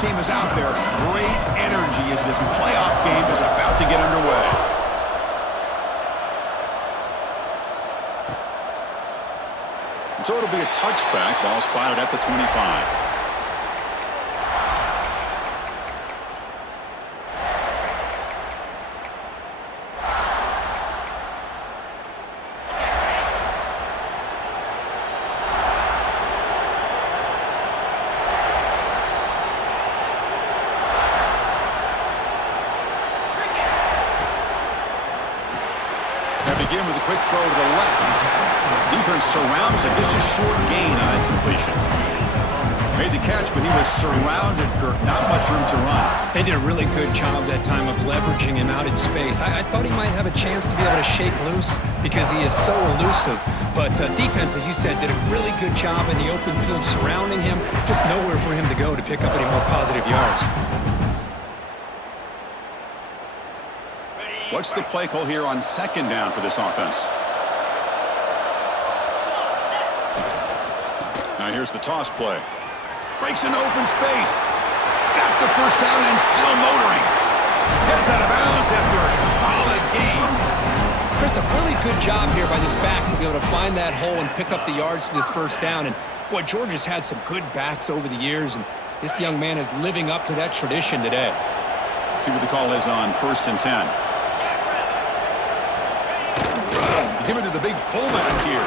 team is out there. Great energy as this playoff game is about to get underway. So it'll be a touchback. Ball spotted at the 25. Begin with a quick throw to the left. Defense surrounds him. Just a short gain on that completion. Made the catch, but he was surrounded, Kirk. Not much room to run. They did a really good job that time of leveraging him out in space. I thought he might have a chance to be able to shake loose because he is so elusive. But defense, as you said, did a really good job in the open field surrounding him. Just nowhere for him to go to pick up any more positive yards. What's the play call here on second down for this offense? Now here's the toss play. Breaks into open space. Got the first down and still motoring. Gets out of bounds after a solid game. Chris, a really good job here by this back to be able to find that hole and pick up the yards for this first down. And boy, Georgia's had some good backs over the years, and this young man is living up to that tradition today. See what the call is on 1st and 10. Give it to the big fullback here.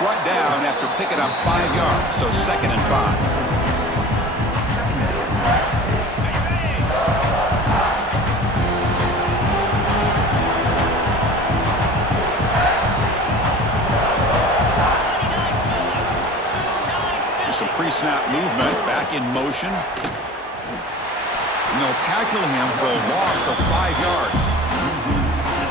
Brought down after picking up 5 yards, so 2nd and 5. There's some pre-snap movement, back in motion. And they'll tackle him for a loss of 5 yards.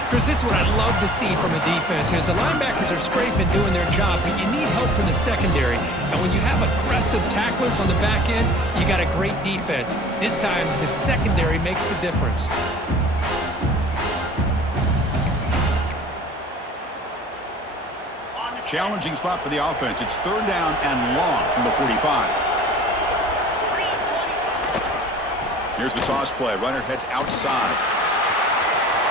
Chris, this is what I love to see from a defense is the linebackers are scraping, doing their job, but you need help from the secondary. And when you have aggressive tacklers on the back end, you got a great defense. This time, the secondary makes the difference. Challenging spot for the offense. It's 3rd down and long from the 45. Here's the toss play. Runner heads outside.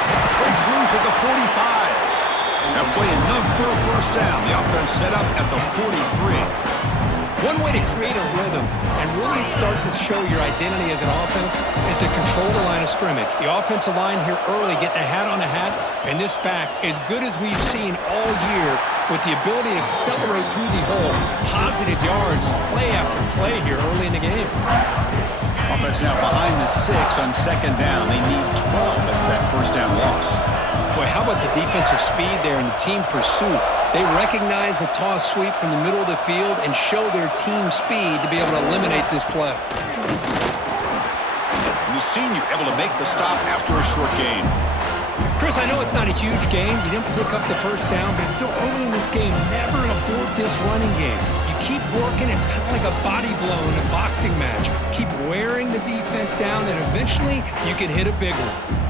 Breaks loose at the 45. Now play enough for a first down. The offense set up at the 43. One way to create a rhythm and really start to show your identity as an offense is to control the line of scrimmage. The offensive line here early getting a hat on a hat, and this back, as good as we've seen all year, with the ability to accelerate through the hole, positive yards, play after play here early in the game. Offense now behind the 6 on 2nd down. They need 12 after that first down loss. Boy, how about the defensive speed there and the team pursuit? They recognize the toss sweep from the middle of the field and show their team speed to be able to eliminate this play. The senior able to make the stop after a short gain. Chris, I know it's not a huge game. You didn't pick up the first down, but it's still early in this game. Never abort this running game. Keep working. It's kind of like a body blow in a boxing match. Keep wearing the defense down, and eventually you can hit a big one.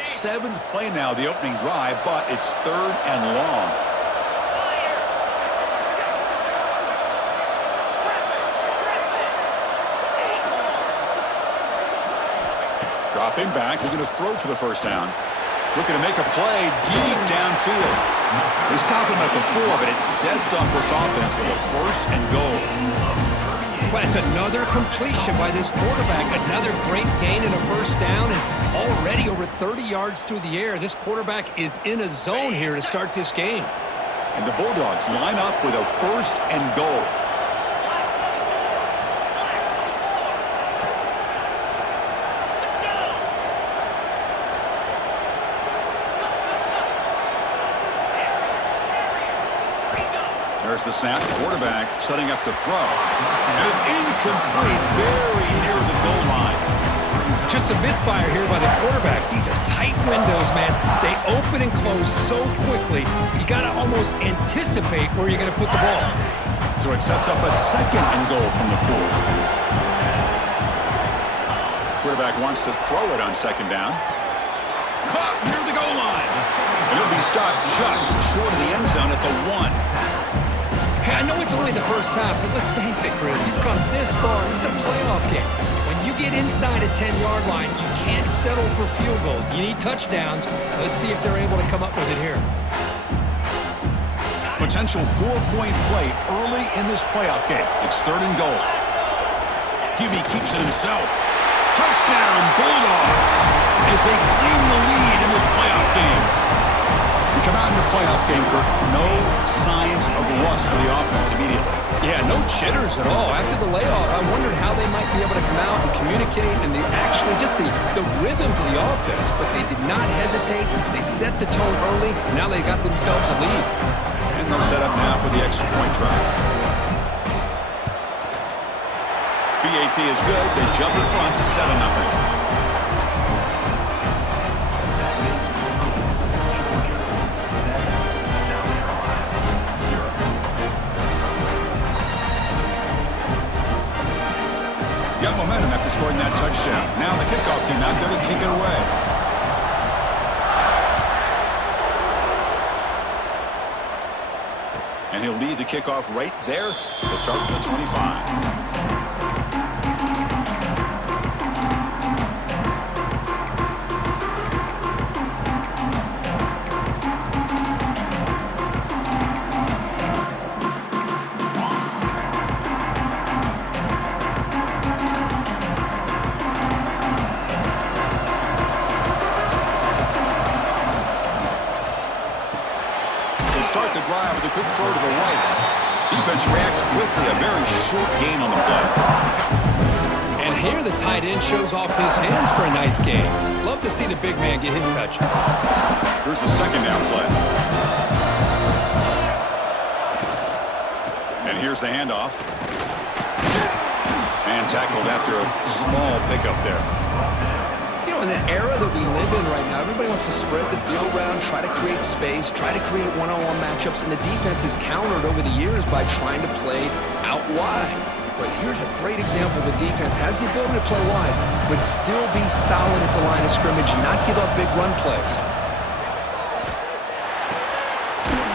7th play now, the opening drive, but it's 3rd and long. Dropping back, looking to throw for the first down. Looking to make a play deep downfield. They stop him at the 4, but it sets up this offense with a 1st and goal. Well, it's another completion by this quarterback. Another great gain in a first down, and already over 30 yards through the air. This quarterback is in a zone here to start this game. And the Bulldogs line up with a 1st and goal. There's the snap. Quarterback setting up to throw. And it's incomplete, very near the goal line. Just a misfire here by the quarterback. These are tight windows, man. They open and close so quickly. You got to almost anticipate where you're going to put the ball. So it sets up a 2nd and goal from the 4. Quarterback wants to throw it on 2nd down. Caught near the goal line. And he'll be stopped just short of the end zone at the 1. Hey, I know it's only the first half, but let's face it, Chris. You've come this far. This is a playoff game. When you get inside a 10-yard line, you can't settle for field goals. You need touchdowns. Let's see if they're able to come up with it here. Potential 4-point play early in this playoff game. It's 3rd and goal. QB keeps it himself. Touchdown, Bulldogs, as they claim the lead in this playoff game. We come out in the playoff game, Kirk. No signs of rust for the offense immediately. Yeah, no jitters at all. After the layoff, I wondered how they might be able to come out and communicate and actually just the rhythm to the offense, but they did not hesitate. They set the tone early. Now they got themselves a lead. And they'll set up now for the extra point try. BAT is good. They jump in front, 7-0. Got momentum after scoring that touchdown. Now the kickoff team out there to kick it away. And he'll lead the kickoff right there to start from the 25. Start the drive with a quick throw to the right. Defense reacts quickly. A very short gain on the play. And here the tight end shows off his hands for a nice gain. Love to see the big man get his touches. Here's the 2nd down play. And here's the handoff. And tackled after a small pickup there. In the era that we live in right now, everybody wants to spread the field around, try to create space, try to create one-on-one matchups, and the defense has countered over the years by trying to play out wide. But here's a great example. The defense has the ability to play wide, but still be solid at the line of scrimmage and not give up big run plays.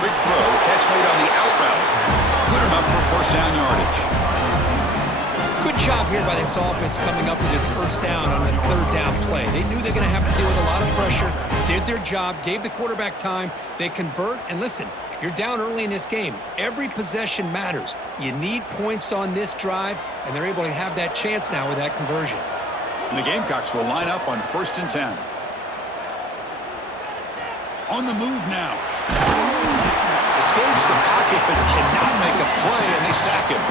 Big throw, catch made on the out route. Good enough for 1st down yardage. Good job here by this offense coming up with this 1st down on the 3rd down play. They knew they're going to have to deal with a lot of pressure, did their job, gave the quarterback time. They convert, and listen, you're down early in this game. Every possession matters. You need points on this drive, and they're able to have that chance now with that conversion. And the Gamecocks will line up on 1st and 10. On the move now. Escapes the pocket, but cannot make a play, and they sack him.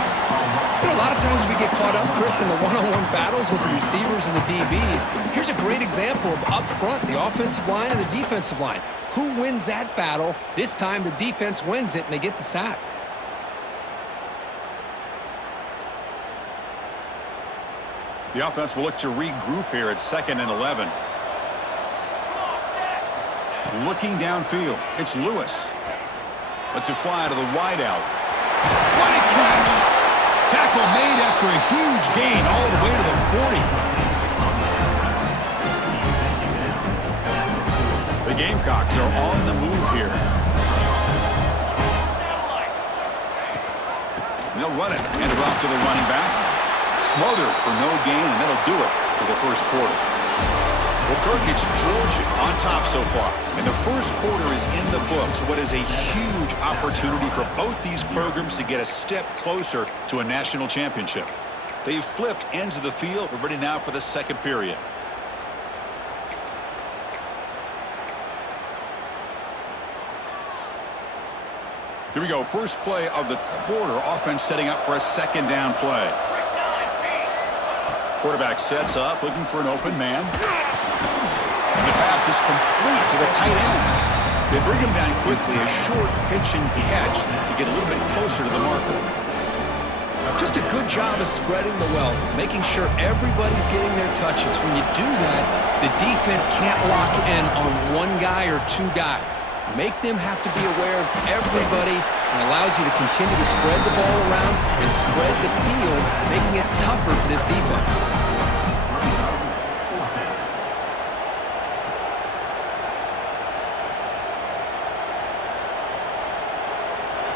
A lot of times we get caught up, Chris, in the one-on-one battles with the receivers and the DBs. Here's a great example of up front, the offensive line and the defensive line. Who wins that battle? This time the defense wins it, and they get the sack. The offense will look to regroup here at 2nd and 11. Looking downfield, it's Lewis. Lets it fly to the wideout. What a catch! Tackle made after a huge gain all the way to the 40. The Gamecocks are on the move here. They'll run it. Hand it off to the running back. Smothered for no gain, and that'll do it for the 1st quarter. Well, Kirk, it's Georgia on top so far. And the 1st quarter is in the books. What is a huge opportunity for both these programs to get a step closer to a national championship. They've flipped ends of the field. We're ready now for the 2nd period. Here we go. First play of the quarter. Offense setting up for a 2nd down play. Quarterback sets up, looking for an open man. And the pass is complete to the tight end. They bring him down quickly, a short pitch and catch to get a little bit closer to the marker. Just a good job of spreading the wealth, making sure everybody's getting their touches. When you do that, the defense can't lock in on one guy or 2 guys. Make them have to be aware of everybody, and allows you to continue to spread the ball around and spread the field, making it tougher for this defense.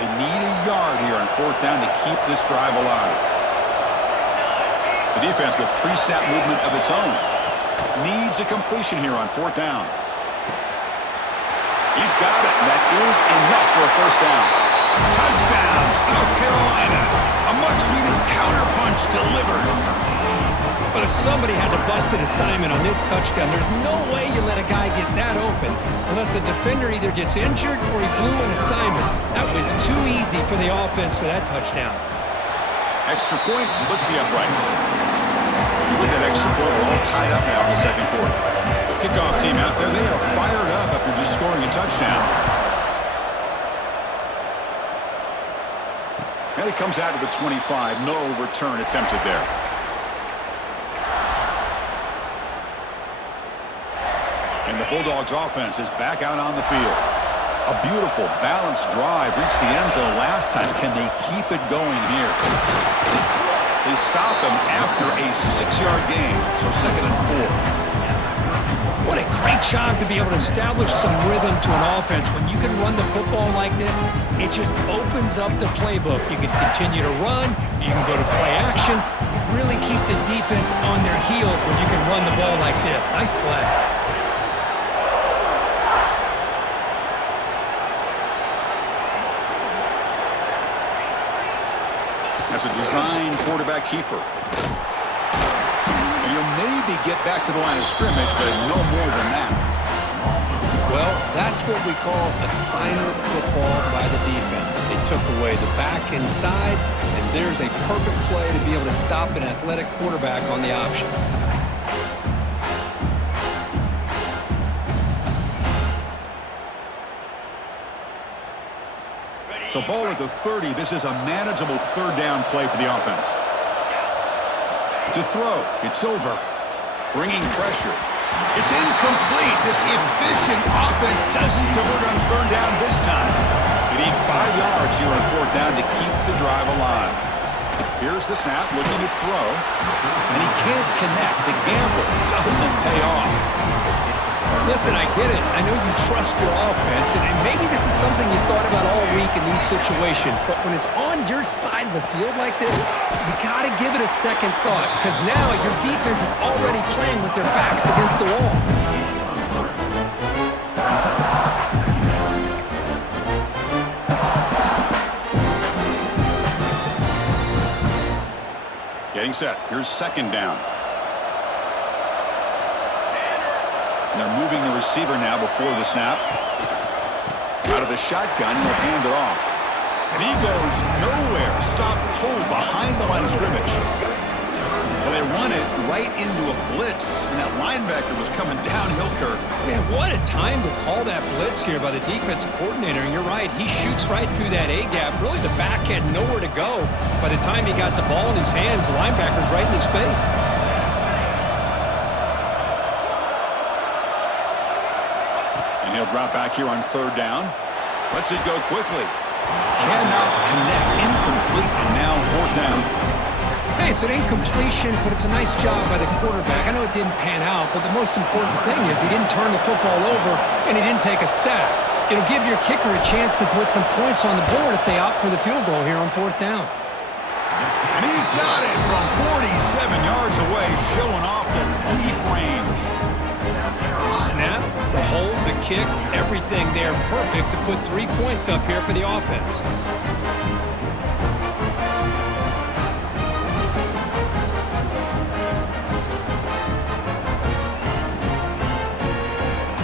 They need a yard here on down to keep this drive alive. The defense with pre-snap movement of its own. Needs a completion here on 4th down. He's got it, and that is enough for a first down. Touchdown, South Carolina. A much-needed counterpunch delivered. But if somebody had to bust an assignment on this touchdown, there's no way you let a guy get that open unless the defender either gets injured or he blew an assignment. That was too easy for the offense for that touchdown. Extra point splits the uprights. With that extra point, we're all tied up now in the second quarter. Kickoff team out there, they are fired up after just scoring a touchdown. And it comes out to the 25. No return attempted there. And the Bulldogs offense is back out on the field. A beautiful, balanced drive reached the end zone last time. Can they keep it going here? They stop him after a 6-yard gain, so 2nd and 4. What a great job to be able to establish some rhythm to an offense. When you can run the football like this, it just opens up the playbook. You can continue to run. You can go to play action. You really keep the defense on their heels when you can run the ball like this. Nice play. As a design quarterback keeper. And you'll maybe get back to the line of scrimmage, but no more than that. Well, that's what we call assignment football by the defense. They took away the back inside, and there's a perfect play to be able to stop an athletic quarterback on the option. So ball at the 30. This is a manageable 3rd down play for the offense. To throw, it's over. Bringing pressure. It's incomplete. This efficient offense doesn't convert on 3rd down this time. They need 5 yards here on 4th down to keep the drive alive. Here's the snap, looking to throw. And he can't connect. The gamble doesn't pay off. Listen, I get it. I know you trust your offense, and maybe this is something you thought about all week in these situations, but when it's on your side of the field like this, you got to give it a second thought, because now your defense is already playing with their backs against the wall. Getting set. Here's 2nd down. And they're moving the receiver now before the snap. Out of the shotgun, he'll hand it off. And he goes nowhere. Stop cold behind the line of scrimmage. Well, they run it right into a blitz, and that linebacker was coming downhill, Kirk. Man, what a time to call that blitz here by the defensive coordinator. And you're right, he shoots right through that A-gap. Really, the back had nowhere to go. By the time he got the ball in his hands, the linebacker's right in his face. He'll drop back here on 3rd down. Lets it go quickly. Cannot connect. Incomplete, and now 4th down. Hey, it's an incompletion, but it's a nice job by the quarterback. I know it didn't pan out, but the most important thing is he didn't turn the football over, and he didn't take a sack. It'll give your kicker a chance to put some points on the board if they opt for the field goal here on 4th down. And he's got it from 47 yards away, showing off the deep range. Snap, the hold, the kick, everything there perfect to put 3 points up here for the offense.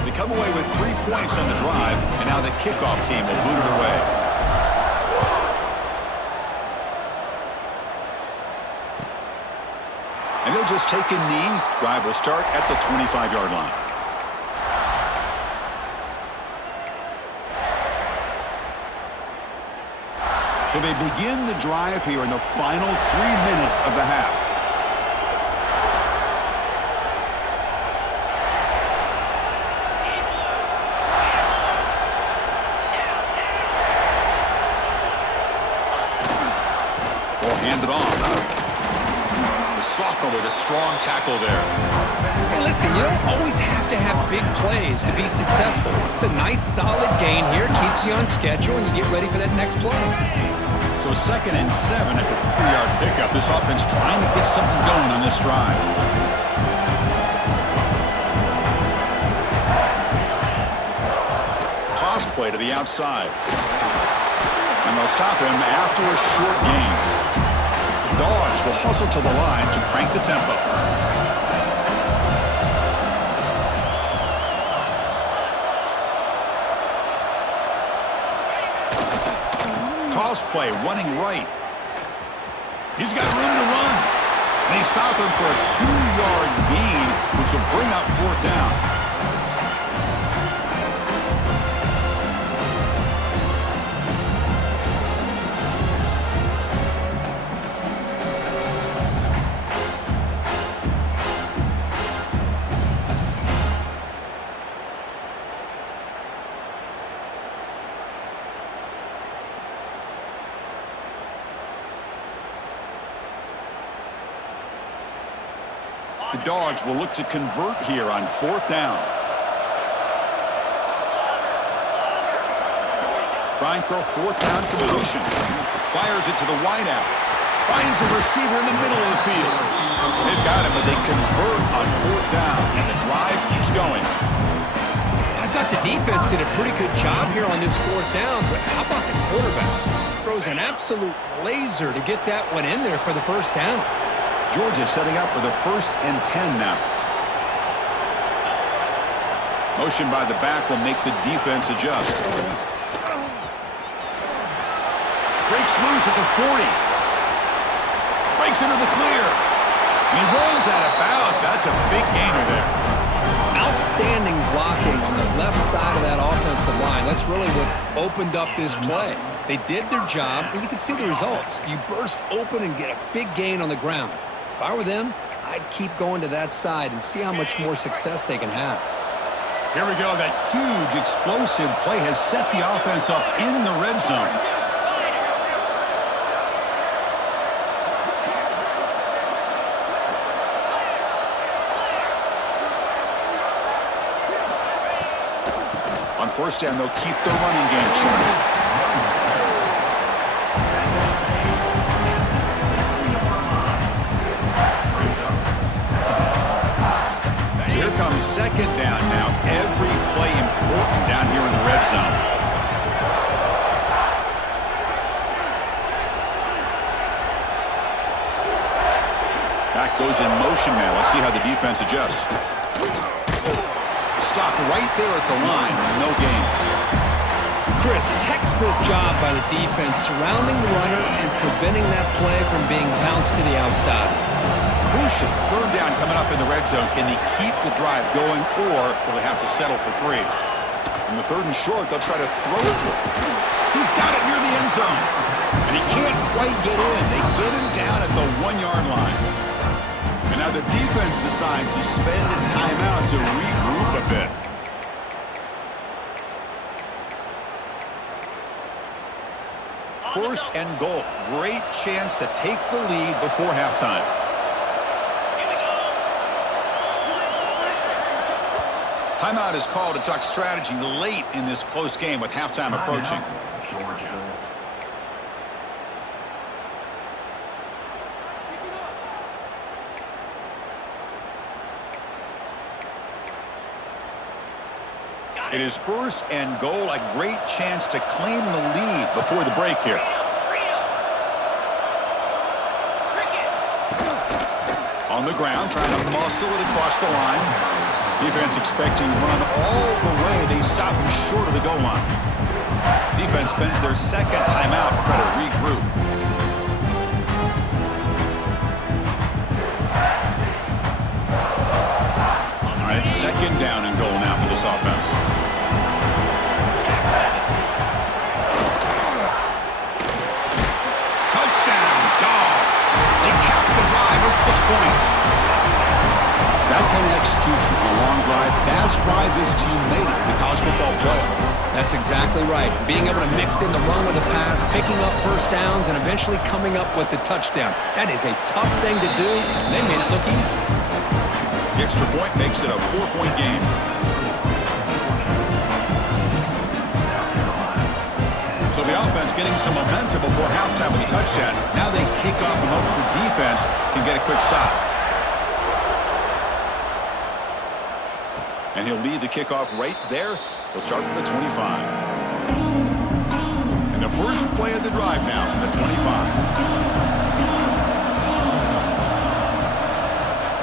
They come away with 3 points on the drive, and now the kickoff team will boot it away. And he'll just take a knee. Drive will start at the 25-yard line. So they begin the drive here in the final 3 minutes of the half. Well, hand it off. The sophomore with a strong tackle there. Hey, listen, you don't always have to have big plays to be successful. It's a nice, solid gain here. Keeps you on schedule, and you get ready for that next play. So 2nd and 7 at the 3-yard pickup. This offense trying to get something going on this drive. Toss play to the outside. And they'll stop him after a short gain. The Dogs will hustle to the line to crank the tempo. Toss play, running right. He's got room to run. They stop him for a 2-yard gain, which will bring up 4th down. The Dogs will look to convert here on 4th down. Trying for a 4th down completion. Fires it to the wideout. Finds a receiver in the middle of the field. They've got him, but they convert on 4th down, and the drive keeps going. I thought the defense did a pretty good job here on this 4th down, but how about the quarterback? Throws an absolute laser to get that one in there for the 1st down. Georgia setting up for the 1st and 10 now. Motion by the back will make the defense adjust. Breaks loose at the 40. Breaks into the clear. He runs out of bounds. That's a big gainer there. Outstanding blocking on the left side of that offensive line. That's really what opened up this play. They did their job, and you can see the results. You burst open and get a big gain on the ground. If I were them, I'd keep going to that side and see how much more success they can have. Here we go. That huge explosive play has set the offense up in the red zone. On 1st down, they'll keep the running game churning. Here comes 2nd down now. Every play important down here in the red zone. Back goes in motion now. Let's see how the defense adjusts. Stopped right there at the line. No gain. Chris, textbook job by the defense surrounding the runner and preventing that play from being bounced to the outside. Crucial 3rd down coming up in the red zone. Can they keep the drive going, or will they have to settle for 3? In the 3rd and short, they'll try to throw for it. He's got it near the end zone, and he can't quite get in. They get him down at the 1-yard line. And now the defense decides to spend a timeout to regroup a bit. First and goal. Great chance to take the lead before halftime. Timeout is called to talk strategy late in this close game with halftime approaching. It is 1st and goal. A great chance to claim the lead before the break here. On the ground, trying to muscle it across the line. Defense expecting run all the way. They stop him short of the goal line. Defense spends their 2nd timeout to try to regroup. All right, 2nd down and goal now for this offense. Touchdown, Dogs. They cap the drive with 6 points. That kind of execution on a long drive, that's why this team made it to the college football playoff. That's exactly right. Being able to mix in the run with the pass, picking up 1st downs, and eventually coming up with the touchdown. That is a tough thing to do, and they made it look easy. The extra point makes it a 4-point game. So the offense getting some momentum before halftime with a touchdown. Now they kick off in hopes the defense can get a quick stop. And he'll lead the kickoff right there. They'll start from the 25. And the first play of the drive now from the 25.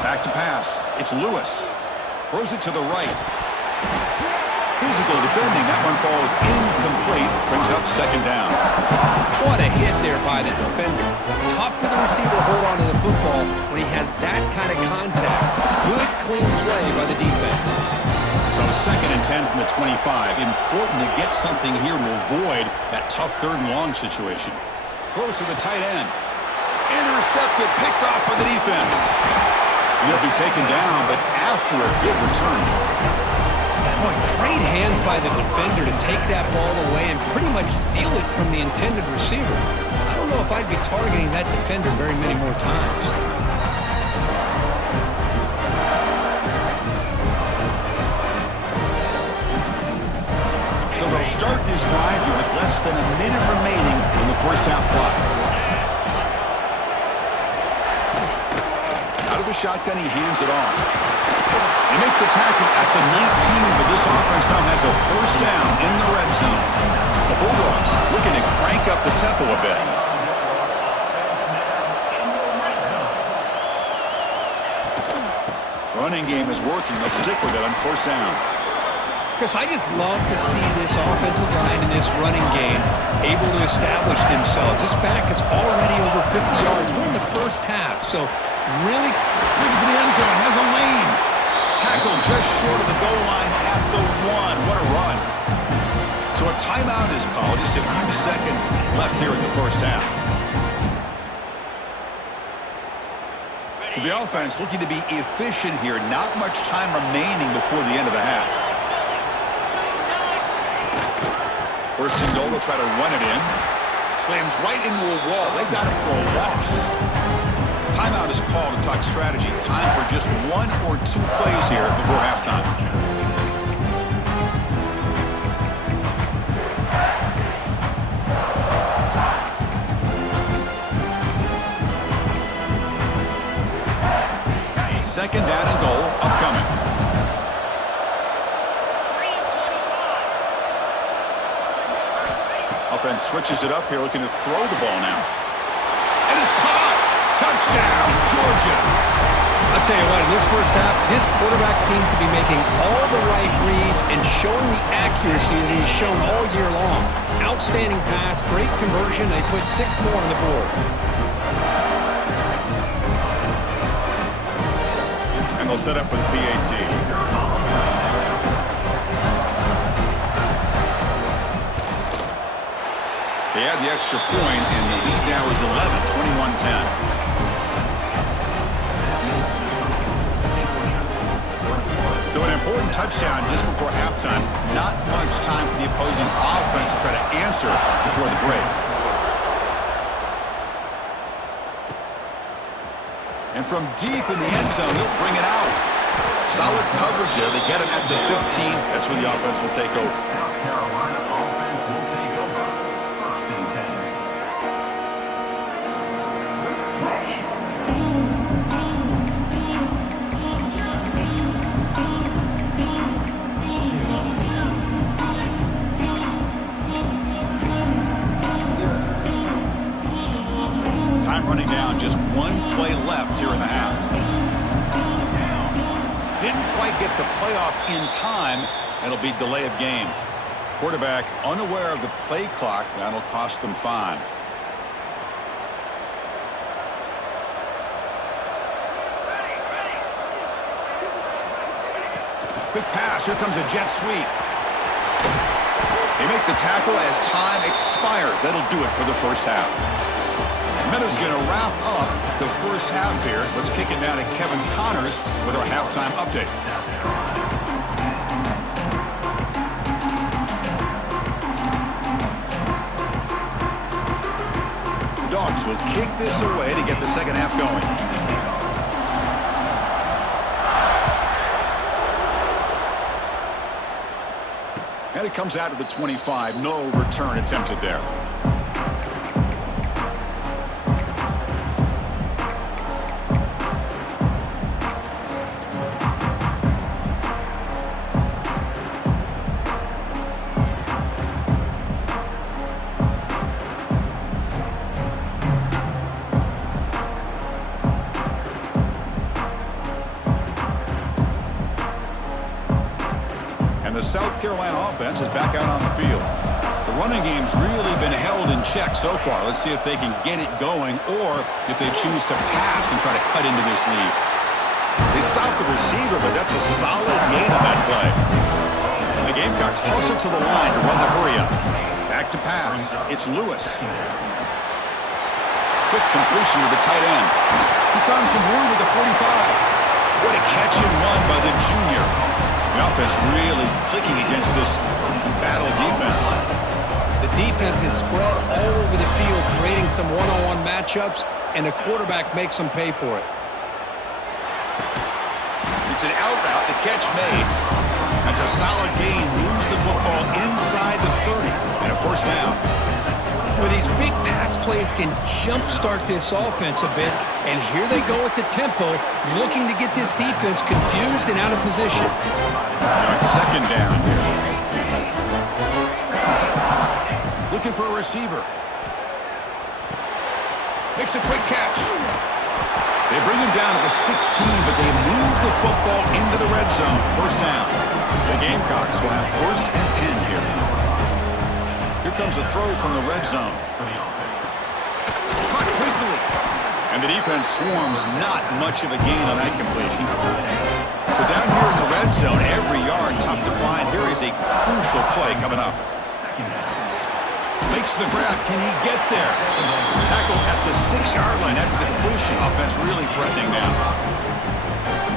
Back to pass. It's Lewis. Throws it to the right. Physical defending. That one falls incomplete. Brings up second down. What a hit there by the defender. Tough for the receiver to hold on to the football when he has that kind of contact. Good, clean play by the defense. So 2nd and 10 from the 25. Important to get something here to avoid that tough 3rd and long situation. Throws to the tight end. Intercepted, picked off by the defense. And he'll be taken down, but after a good return. Boy, great hands by the defender to take that ball away and pretty much steal it from the intended receiver. I don't know if I'd be targeting that defender very many more times. So they'll start this drive here with less than a minute remaining in the first half clock. Out of the shotgun, he hands it off. They make the tackle at the 19, but this offense now has a first down in the red zone. The Bulldogs looking to crank up the tempo a bit. Running game is working. They'll stick with it on first down. Because I just love to see this offensive line in this running game able to establish themselves. This back is already over 50 yards. We're in the first half, so really looking for the end zone. Has a lane. Tackle just short of the goal line at the 1. What a run. So a timeout is called. Just a few seconds left here in the first half. So the offense looking to be efficient here. Not much time remaining before the end of the half. First and goal, they'll try to run it in. Slams right into a wall. They've got him for a loss. Timeout is called to talk strategy. Time for just 1 or 2 plays here before halftime. Second down and goal upcoming. Offense switches it up here, looking to throw the ball now. And it's caught! Touchdown, Georgia! I'll tell you what, in this first half, this quarterback seems to be making all the right reads and showing the accuracy that he's shown all year long. Outstanding pass, great conversion. They put 6 more on the board. And they'll set up for the PAT. They add the extra point, and the lead now is 11, 21-10. So an important touchdown just before halftime. Not much time for the opposing offense to try to answer before the break. And from deep in the end zone, they'll bring it out. Solid coverage there. They get him at the 15. That's where the offense will take over. Running down, just 1 play left here in the half. Didn't quite get the playoff in time. It'll be delay of game. Quarterback unaware of the play clock. That'll cost them 5. Quick pass. Here comes a jet sweep. They make the tackle as time expires. That'll do it for the first half. Miller's going to wrap up the first half here. Let's kick it down to Kevin Connors with our halftime update. The Dogs will kick this away to get the second half going. And it comes out to the 25. No return attempted there. The South Carolina offense is back out on the field. The running game's really been held in check so far. Let's see if they can get it going or if they choose to pass and try to cut into this lead. They stopped the receiver, but that's a solid gain on that play. And the Gamecocks hustle to the line to run the hurry-up. Back to pass. It's Lewis. Quick completion to the tight end. He's found some room at the 45. What a catch and run by the junior. The offense really clicking against this battle defense. The defense is spread all over the field, creating some one-on-one matchups, and the quarterback makes them pay for it. It's an out route. The catch made. That's a solid gain. Moves the football inside the 30 and a first down. Well, these big pass plays can jumpstart this offense a bit, and here they go at the tempo, looking to get this defense confused and out of position. Now it's second down here. Looking for a receiver. Makes a quick catch. They bring him down to the 16, but they move the football into the red zone. First down. The Gamecocks will have first and 10 here. Here comes a throw from the red zone. Caught quickly. And the defense swarms, not much of a gain on that completion. So down here in the red zone, every yard tough to find. Here is a crucial play coming up. Makes the grab. Can he get there? Tackle at the 6-yard line after the completion. Offense really threatening now.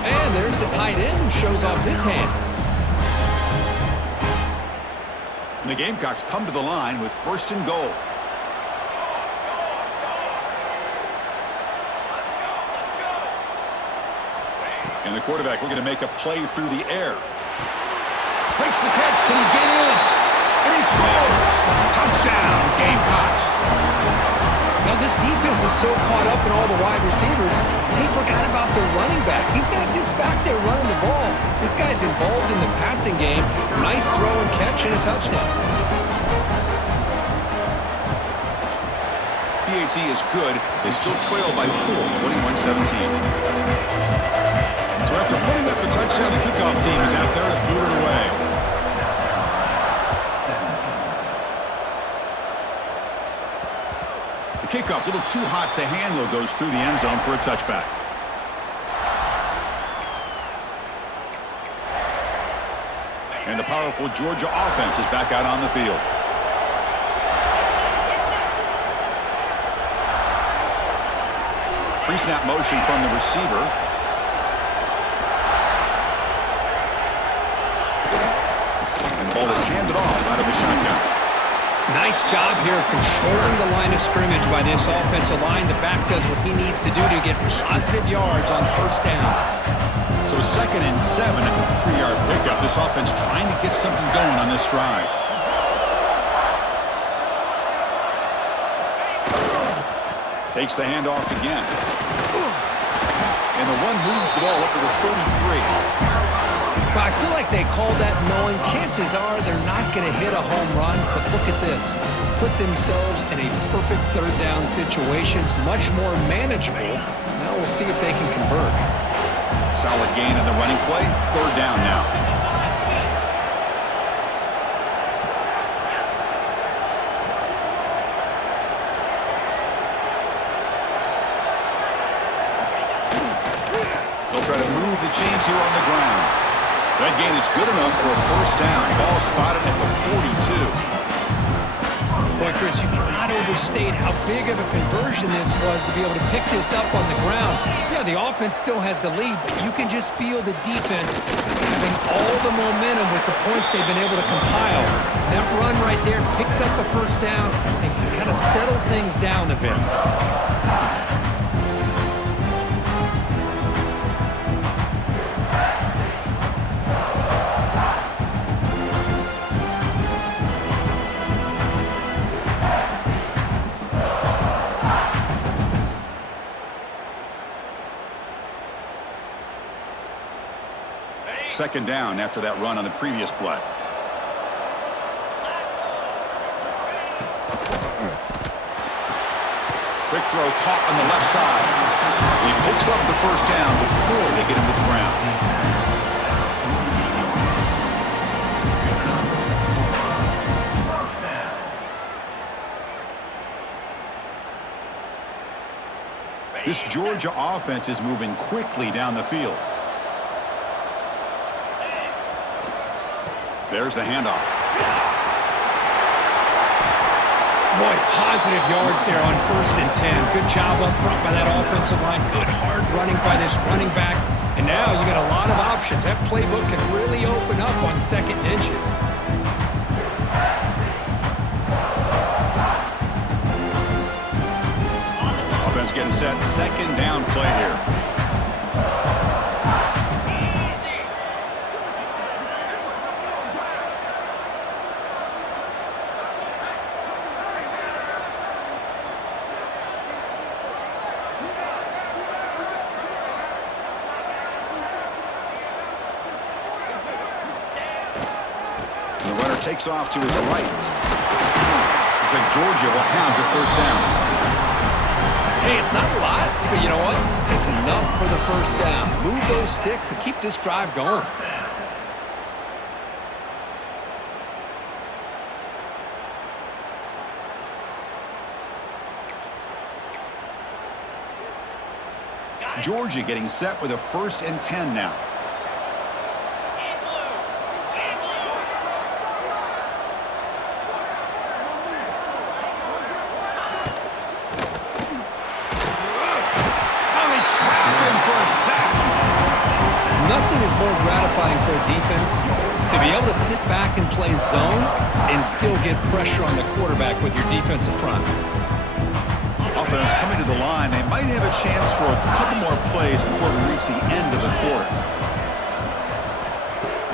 And there's the tight end who shows off his hands. And the Gamecocks come to the line with first and goal. And the quarterback looking to make a play through the air. Makes the catch. Can he get in? And he scores. Touchdown, Gamecocks. Now this defense is so caught up in all the wide receivers, they forgot about the running back. He's not just back there running the ball. This guy's involved in the passing game. Nice throw and catch and a touchdown. PAT is good. They still trail by 4, 21-17. So after putting up the touchdown, the kickoff team is out there to boot it away. The kickoff, a little too hot to handle, goes through the end zone for a touchback. And the powerful Georgia offense is back out on the field. Pre-snap motion from the receiver. And the ball is handed off out of the shotgun. Nice job here of controlling the line of scrimmage by this offensive line. The back does what he needs to do to get positive yards on first down. So 2nd and 7 at the 3-yard pickup. This offense trying to get something going on this drive. Takes the handoff again. And the one moves the ball up to the 33. Well, I feel like they called that knowing chances are they're not going to hit a home run, but look at this. Put themselves in a perfect third down situation. It's much more manageable. Now we'll see if they can convert. Solid gain on the running play. Third down now. They'll try to move the chains here on the ground. That gain is good enough for a first down. Ball spotted at the 42. Boy, Chris, you cannot overstate how big of a conversion this was to be able to pick this up on the ground. Yeah, the offense still has the lead, but you can just feel the defense having all the momentum with the points they've been able to compile. That run right there picks up a first down and can kind of settle things down a bit. second down after that run on the previous play. Quick throw caught on the left side. He picks up the first down before they get him to the ground. This Georgia offense is moving quickly down the field. There's the handoff. Boy, positive yards there on 1st and 10. Good job up front by that offensive line. Good hard running by this running back. And now you got a lot of options. That playbook can really open up on 2nd and inches. Offense getting set. 2nd down play here. Takes off to his right. Looks like Georgia will have the first down. Hey, it's not a lot, but you know what? It's enough for the first down. Move those sticks and keep this drive going. Georgia getting set with a 1st and 10 now. Nothing is more gratifying for a defense to be able to sit back and play zone and still get pressure on the quarterback with your defensive front. Offense coming to the line. They might have a chance for a couple more plays before we reach the end of the quarter.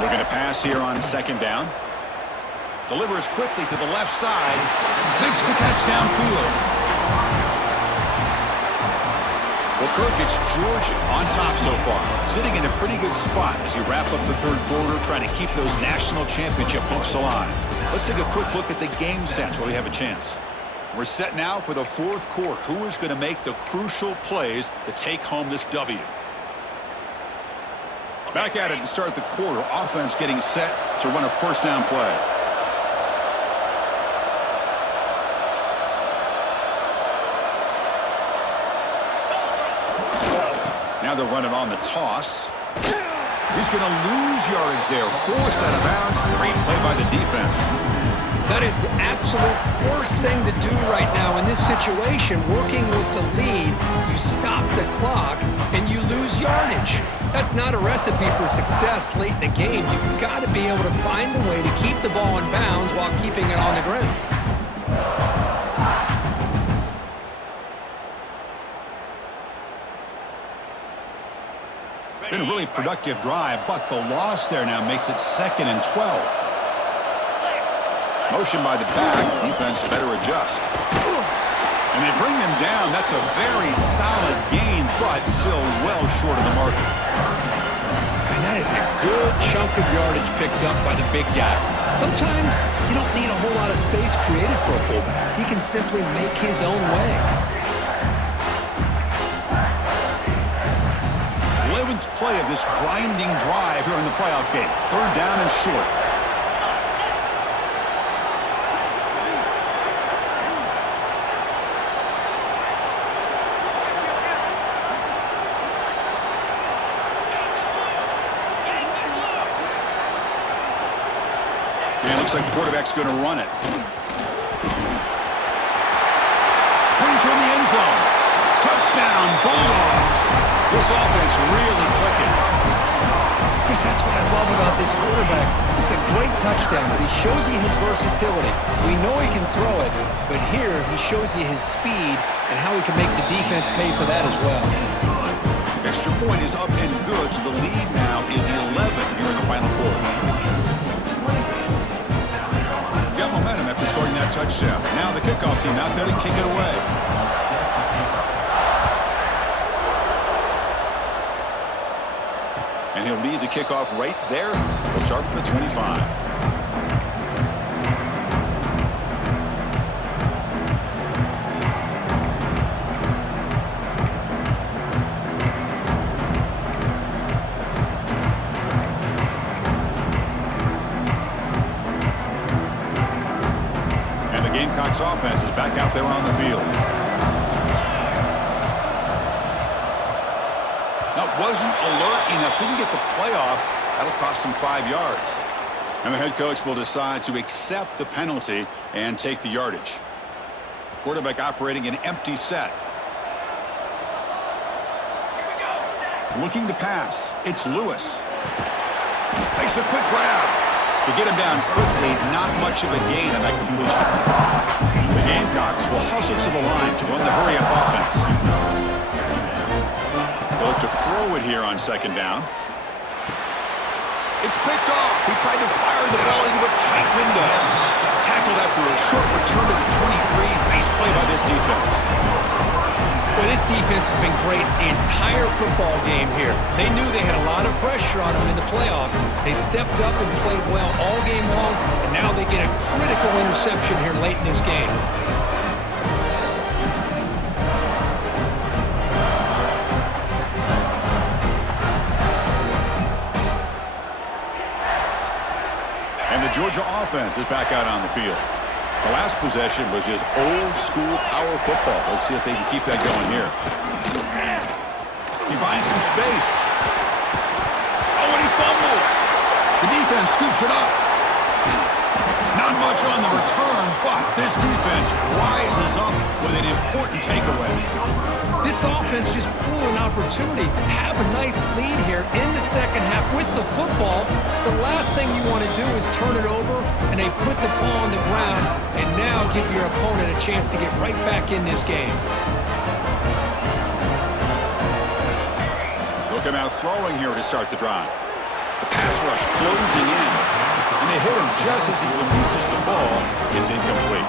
Looking to pass here on 2nd down. Delivers quickly to the left side. Makes the catch downfield. Well, Kirk, it's Georgia on top so far, sitting in a pretty good spot as you wrap up the 3rd quarter, trying to keep those national championship hopes alive. Let's take a quick look at the game sets while we have a chance. We're set now for the 4th quarter. Who is going to make the crucial plays to take home this W? Back at it to start the quarter. Offense getting set to run a 1st down play. Now they're running on the toss. He's going to lose yardage there. Forced out of bounds. Great play by the defense. That is the absolute worst thing to do right now in this situation. Working with the lead, you stop the clock and you lose yardage. That's not a recipe for success late in the game. You've got to be able to find a way to keep the ball in bounds while keeping it on the ground. Been a really productive drive, but the loss there now makes it 2nd and 12. Motion by the back. Defense better adjust. And they bring him down. That's a very solid gain, but still well short of the market. And that is a good chunk of yardage picked up by the big guy. Sometimes you don't need a whole lot of space created for a fullback. He can simply make his own way. 11th play of this grinding drive here in the playoff game. 3rd down and short. And it looks like the quarterback's going to run it. Going toward the end zone. Touchdown, Bulldogs. This offense really clicking. Chris, that's what I love about this quarterback. It's a great touchdown, but he shows you his versatility. We know he can throw it, but here he shows you his speed and how he can make the defense pay for that as well. Extra point is up and good, so the lead now is 11 here in the final quarter. Got momentum after scoring that touchdown. Now the kickoff team out there to kick it away. And And he'll lead the kickoff right there. He'll start from the 25. Gamecocks offense is back out there on the field. Now, wasn't alert enough, didn't get the play off. That'll cost him 5 yards. And the head coach will decide to accept the penalty and take the yardage. Quarterback operating an empty set. Looking to pass. It's Lewis. Makes a quick grab. To get him down quickly, not much of a gain on that completion. The Gamecocks will hustle to the line to run the hurry-up offense. They'll look to throw it here on second down. It's picked off. He tried to fire the ball into a tight window. Tackled after a short return to the 23. Nice play by this defense. Well, this defense has been great the entire football game here. They knew they had a lot of pressure on them in the playoff. They stepped up and played well all game long, and now they get a critical interception here late in this game. And the Georgia offense is back out on the field. The last possession was just old-school power football. Let's see if they can keep that going here. He finds some space. Oh, and he fumbles. The defense scoops it up. Not much on the return, but this defense rises up with an important takeaway. This offense just blew an opportunity. Have a nice lead here in the second half with the football. The last thing you want to do is turn it over, and they put the ball on the ground and now give your opponent a chance to get right back in this game. Look him out throwing here to start the drive. The pass rush closing in, and they hit him just as he releases the ball. It's incomplete.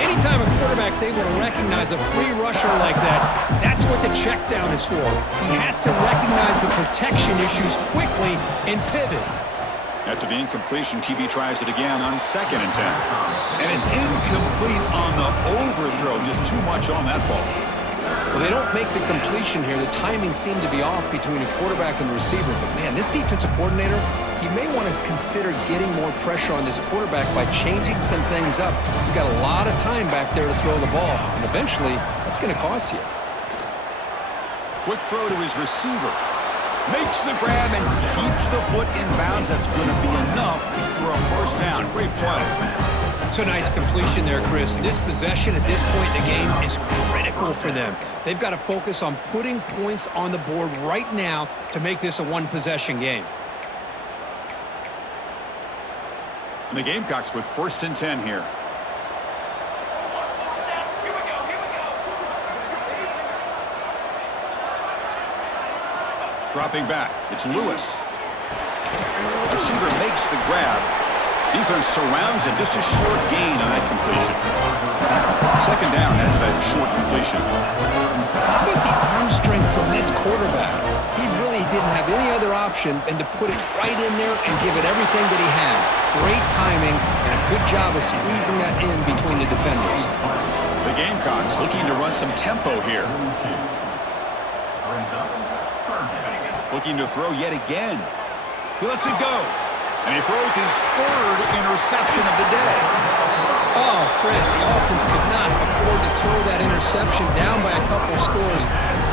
Anytime a quarterback's able to recognize a free rusher like that, that's what the check down is for. He has to recognize the protection issues quickly and pivot. After the incompletion, QB tries it again on 2nd and 10. And it's incomplete on the overthrow. Just too much on that ball. Well, they don't make the completion here. The timing seemed to be off between a quarterback and the receiver. But, man, this defensive coordinator, he may want to consider getting more pressure on this quarterback by changing some things up. You've got a lot of time back there to throw the ball. And eventually, that's going to cost you. Quick throw to his receiver. Makes the grab and keeps the foot in bounds. That's going to be enough for a first down. Great play. It's a nice completion there, Chris. And this possession at this point in the game is critical for them. They've got to focus on putting points on the board right now to make this a one-possession game. And the Gamecocks with 1st and 10 here. Dropping back, it's Lewis. Receiver makes the grab. Defense surrounds him. Just a short gain on that completion. 2nd down after that short completion. How about the arm strength from this quarterback? He really didn't have any other option than to put it right in there and give it everything that he had. Great timing and a good job of squeezing that in between the defenders. The Gamecocks looking to run some tempo here. Looking to throw yet again. He lets it go. And he throws his 3rd interception of the day. Oh, Chris, the offense could not afford to throw that interception down by a couple of scores.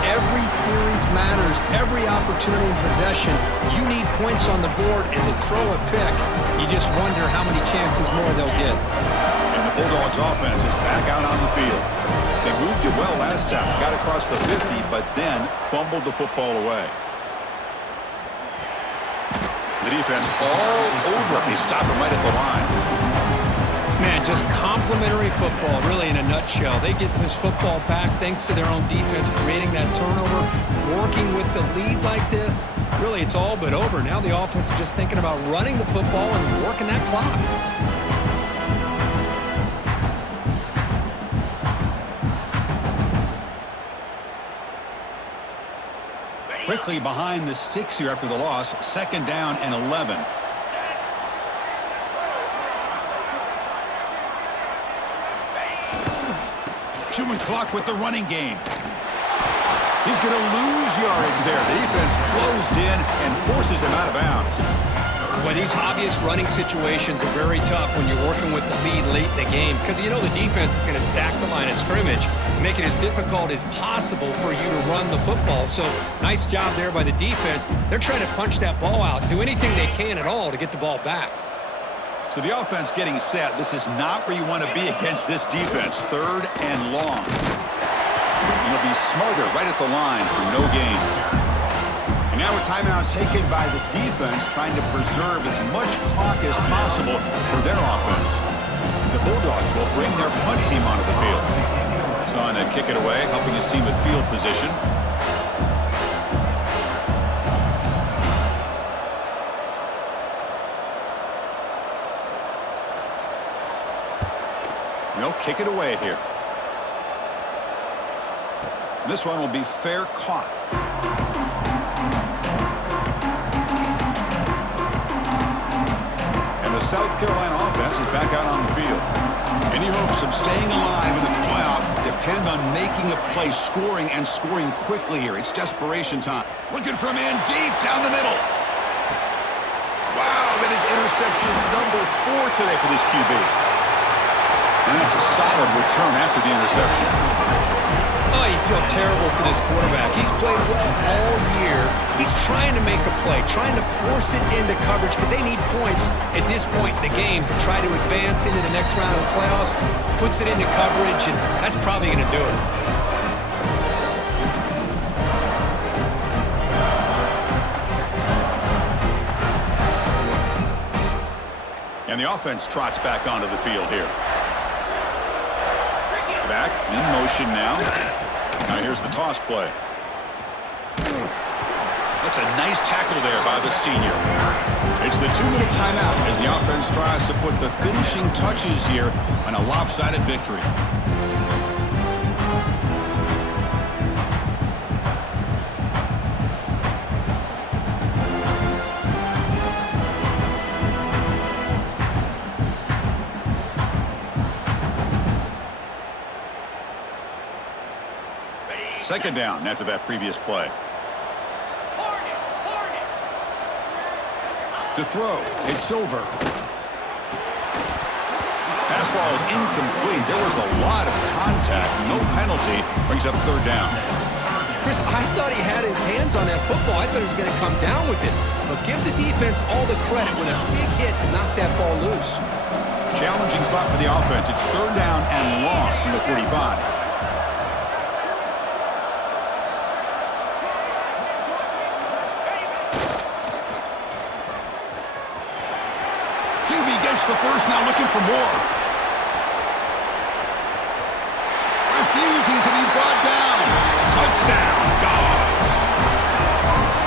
Every series matters. Every opportunity in possession. You need points on the board, and to throw a pick, you just wonder how many chances more they'll get. And the Bulldogs offense is back out on the field. They moved it well last time. Got across the 50, but then fumbled the football away. The defense all over. They stop him right at the line. Man, just complimentary football, really, in a nutshell. They get this football back thanks to their own defense, creating that turnover, working with the lead like this. Really, it's all but over. Now the offense is just thinking about running the football and working that clock. Quickly behind the sticks here after the loss. 2nd down and 11. Chewing clock with the running game. He's going to lose yardage there. The defense closed in and forces him out of bounds. Well, these obvious running situations are very tough when you're working with the lead late in the game because you know the defense is going to stack the line of scrimmage, make it as difficult as possible for you to run the football. So nice job there by the defense. They're trying to punch that ball out, do anything they can at all to get the ball back. So the offense getting set. This is not where you want to be against this defense. 3rd and long. And he'll be smothered right at the line for no gain. And now a timeout taken by the defense, trying to preserve as much clock as possible for their offense. The Bulldogs will bring their punt team onto the field. Son to kick it away, helping his team with field position. They'll kick it away here. This one will be fair caught. And the South Carolina offense is back out on the field. Any hopes of staying alive in the playoff depend on making a play, scoring and scoring quickly here. It's desperation time. Looking for a man deep down the middle. Wow, that is interception number 4 today for this QB. And that's a solid return after the interception. Oh, you feel terrible for this quarterback. He's played well all year. He's trying to make a play, trying to force it into coverage because they need points at this point in the game to try to advance into the next round of the playoffs. Puts it into coverage, and that's probably going to do it. And the offense trots back onto the field here. Back in motion now. Now here's the toss play. That's a nice tackle there by the senior. It's the 2-minute timeout as the offense tries to put the finishing touches here on a lopsided victory. Second down after that previous play. To throw, it's Silver. Pass ball is incomplete. There was a lot of contact. No penalty. Brings up 3rd down. Chris, I thought he had his hands on that football. I thought he was going to come down with it. But give the defense all the credit with a big hit to knock that ball loose. Challenging spot for the offense. It's 3rd down and long from the 45. The first, now looking for more. Refusing to be brought down. Touchdown, Dogs.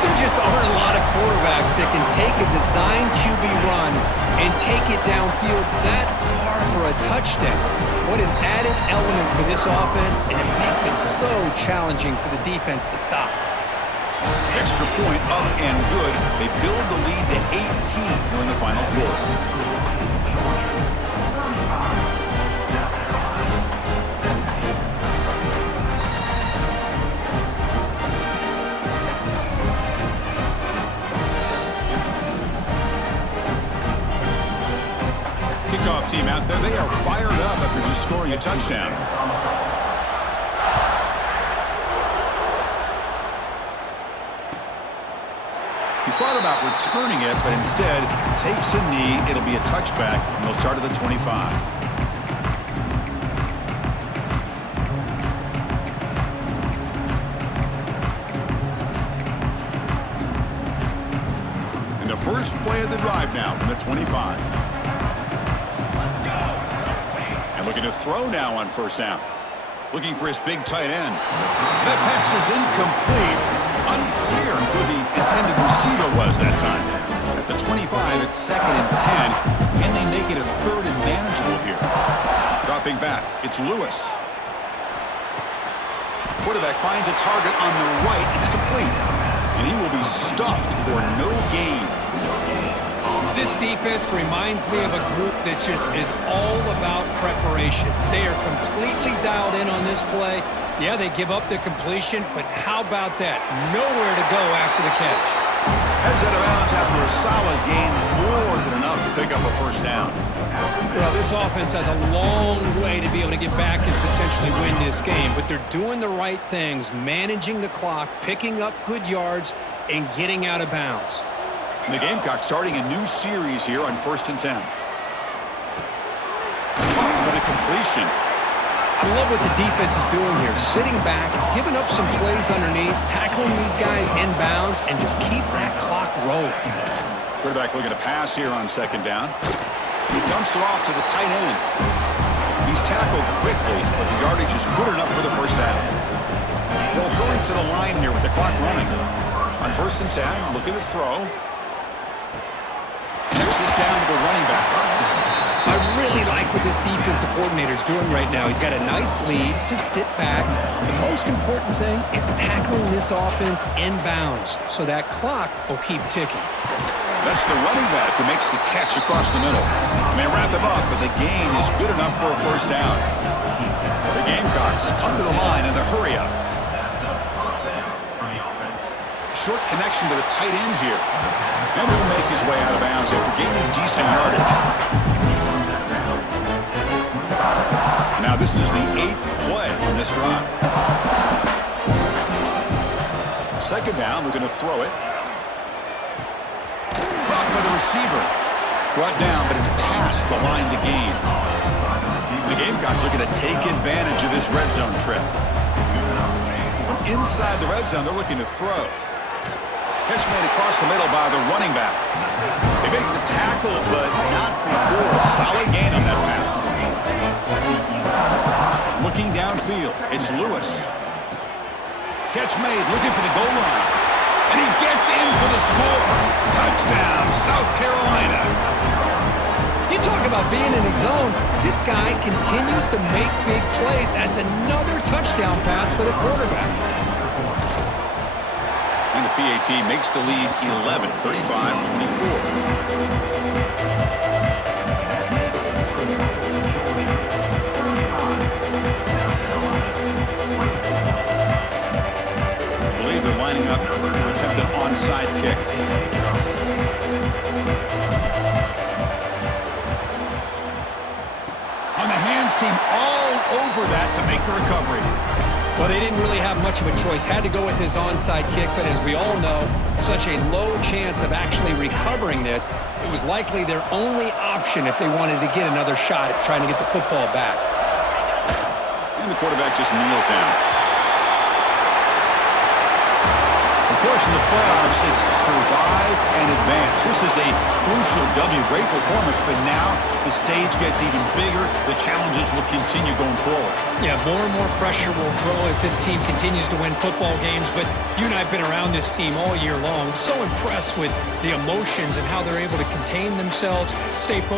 There just aren't a lot of quarterbacks that can take a design QB run and take it downfield that far for a touchdown. What an added element for this offense, and it makes it so challenging for the defense to stop. Extra point up and good. They build the lead to 18 here in the final quarter. Kickoff team out there. They are fired up after just scoring a touchdown. He thought about returning it, but instead takes a knee. It'll be a touchback, and they'll start at the 25. And the first play of the drive now from the 25. And looking to throw now on 1st down. Looking for his big tight end. That pass is incomplete. Unclear who the intended receiver was that time. At the 25, it's 2nd and 10. Can they make it a 3rd and manageable here? Dropping back, it's Lewis. Quarterback finds a target on the right. It's complete. and he will be stuffed for no gain. This defense reminds me of a group that just is all about preparation. They are completely dialed in on this play. Yeah, they give up the completion, but how about that? Nowhere to go after the catch. Heads out of bounds after a solid gain, more than enough to pick up a first down. Well, this offense has a long way to be able to get back and potentially win this game, but they're doing the right things, managing the clock, picking up good yards, and getting out of bounds. And the Gamecocks starting a new series here on 1st and 10. Caught for the completion. I love what the defense is doing here, sitting back, giving up some plays underneath, tackling these guys in bounds, and just keep that clock rolling. Quarterback looking to pass here on 2nd down. He dumps it off to the tight end. He's tackled quickly, but the yardage is good enough for the first down. They'll hurry to the line here with the clock running. On 1st and 10, looking to throw. Checks this down to the running back. I really like what this defensive coordinator is doing right now. He's got a nice lead. Just sit back. The most important thing is tackling this offense in bounds so that clock will keep ticking. That's the running back who makes the catch across the middle. They wrap him up, but the gain is good enough for a first down. The Gamecocks come to the line in the hurry up. Short connection to the tight end here. And he'll make his way out of bounds after gaining decent yardage. Now this is the 8th play on this drive. 2nd down, we're going to throw it. Caught by the receiver. Brought down, but it's past the line to gain. The Gamecocks looking to take advantage of this red zone trip. From inside the red zone, they're looking to throw. Catch made across the middle by the running back. They make the tackle, but not before a solid gain on that pass. Looking downfield, it's Lewis. Catch made, looking for the goal line. And he gets in for the score. Touchdown, South Carolina. You talk about being in the zone. This guy continues to make big plays. That's another touchdown pass for the quarterback. And the PAT makes the lead 11, 35-24. I believe they're lining up to attempt an onside kick. On the hands team all over that to make the recovery. Well, they didn't really have much of a choice. Had to go with his onside kick, but as we all know, such a low chance of actually recovering this. It was likely their only option if they wanted to get another shot at trying to get the football back. And the quarterback just kneels down. Of course, in the playoffs, it's survive and advance. This is a crucial W. Great performance, but now the stage gets even bigger. The challenges will continue going forward. Yeah, more and more pressure will grow as this team continues to win football games, but you and I have been around this team all year long. So impressed with the emotions and how they're able to contain themselves, stay focused.